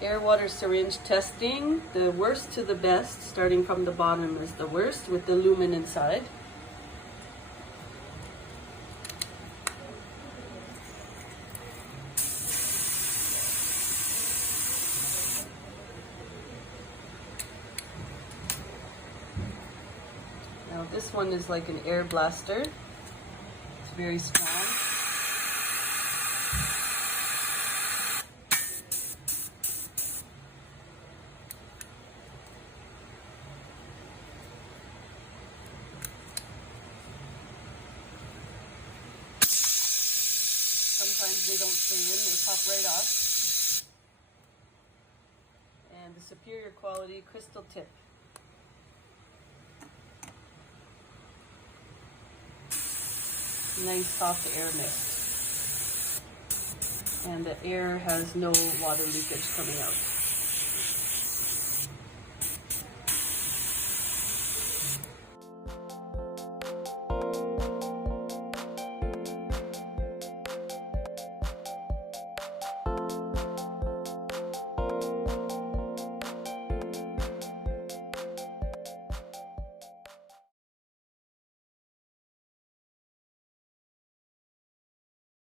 Air water syringe testing, the worst to the best, starting from the bottom is the worst with the lumen inside. Now this one is like an air blaster. It's very strong. Sometimes they don't stay in, they pop right off. And the superior quality crystal tip. Nice soft air mist. And the air has no water leakage coming out.